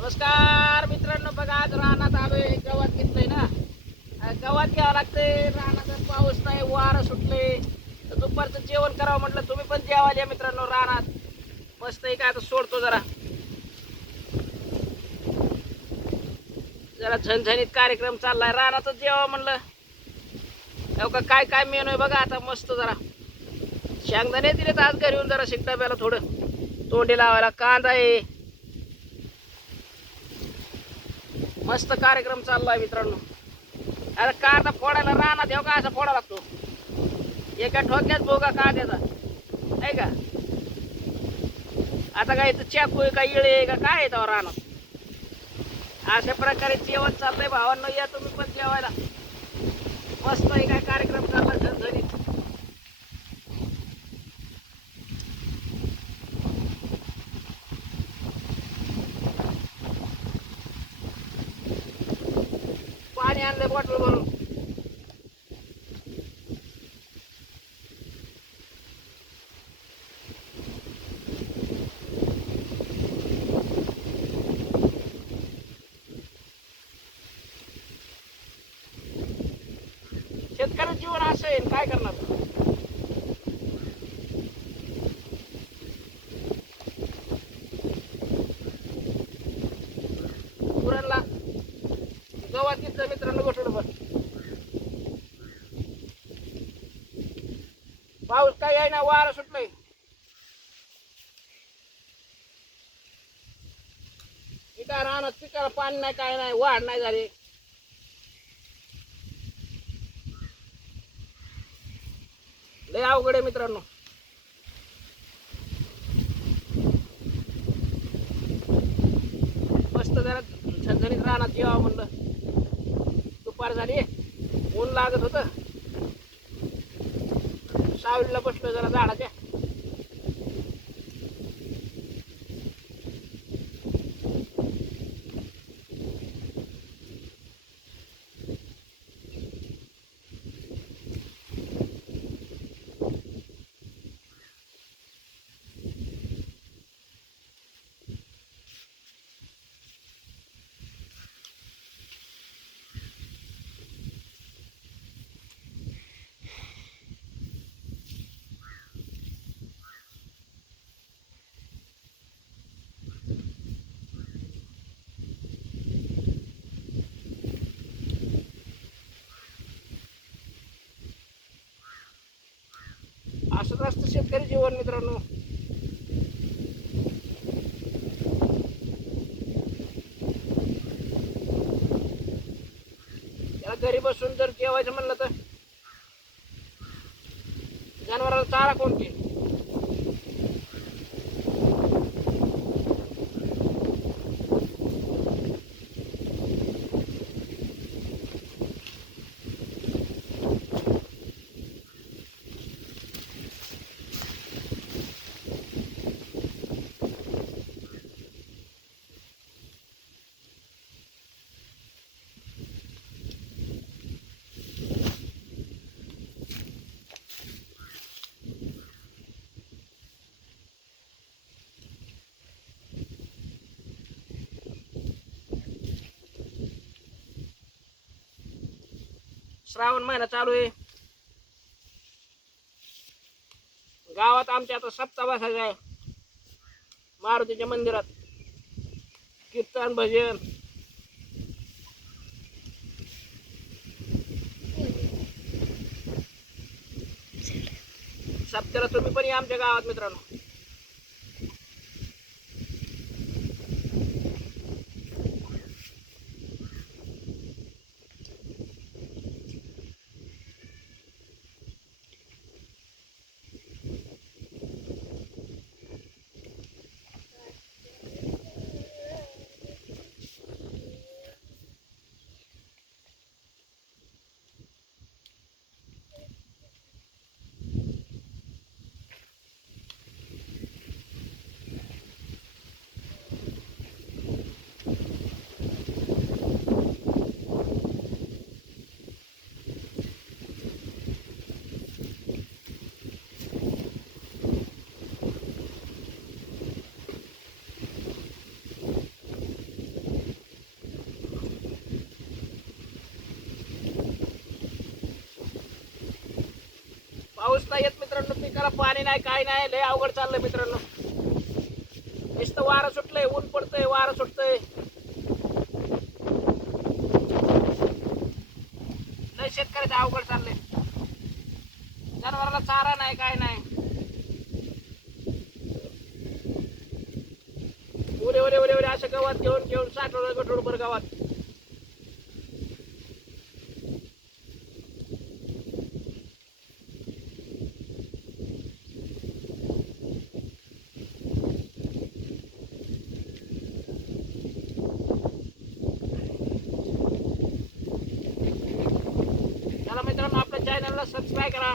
नमस्कार मित्रांनो बघा आज रानात आलोय. गवत घेतलंय ना? गवत घ्यावं लागते रानात पाऊस नाही वारं सुटले. तर दुपारचं जेवण करावं म्हटलं तुम्ही पण जेवायला या मित्रांनो रानात. मस्त आहे काय आता सोडतो जरा. जरा झणझणीत कार्यक्रम चाललाय. रानातच जेवा म्हणलं. का काय काय मेनू आहे बघा आता मस्त जरा. शेंगदाणे दिलेत आज घरी येऊन जरा शिकटाब्याला थोडं. तोंडी लावायला कांदा आहे. मस्त कार्यक्रम चाललाय मित्रांनो. अरे आता फोडायला राहणार देव का? असा फोडा लागतो. एका ठोक्यात बोगा त्याचा नाही का? आता काय इथं चाकू आहे का इळे का? काय आहे त्यावर रानात? अशा प्रकारे जेवण चाललंय भावांना. या तुम्ही पण जेवायला. मस्त आहे काय? कार्यक्रम चालला झणझणीत पाणी आणलंय बॉटल भरून शेतकऱ्याचं जीवन असं आहे काय करणार? त्या मित्रांनो गोठवलं पाऊस काय आहे ना वारं सुटलाय. इथं राहणार पिकाला पाणी नाही काय नाही वाढ नाही झाली. लय अवघड आहे मित्रांनो. मस्त जरा झणझणीत राहणार जेवा म्हणलं. दुपार झाली. ऊन लागत होत. सावलीला बसलो जरा झाडाच्या. असंच असतं शेतकरी जीवन मित्रांनो. त्याला घरी बसून जर जेवायचं म्हणलं तर जनावराला चारा कोणते श्रावण महिना चालू आहे. गावात आमच्या आता सप्ताह बसायचा आहे. मारुतीच्या मंदिरात. कीर्तन भजन. सप्त्याला तुम्ही पण या आमच्या गावात मित्रांनो. त्याला पाणी नाही काय नाही. लय अवघड चाललंय मित्रांनो. नुसतं वारं सुटलंय ऊन पडतंय वारं सुटतंय. लय शेतकऱ्याचं अवघड चाललंय. जनावराला चारा नाही काय नाही. उरे उरे उरे उरे असं गवत घेऊन घेऊन साठवलं गठोड भर गावात चला मित्रांनो आपल्या चॅनलला सबस्क्राईब करा.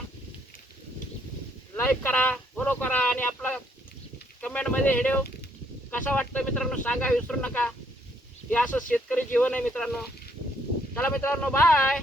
लाईक करा फॉलो करा आणि आपला कमेंटमध्ये व्हिडिओ कसा वाटतं मित्रांनो सांगा विसरू नका. हे असं शेतकरी जीवन आहे मित्रांनो. चला मित्रांनो बाय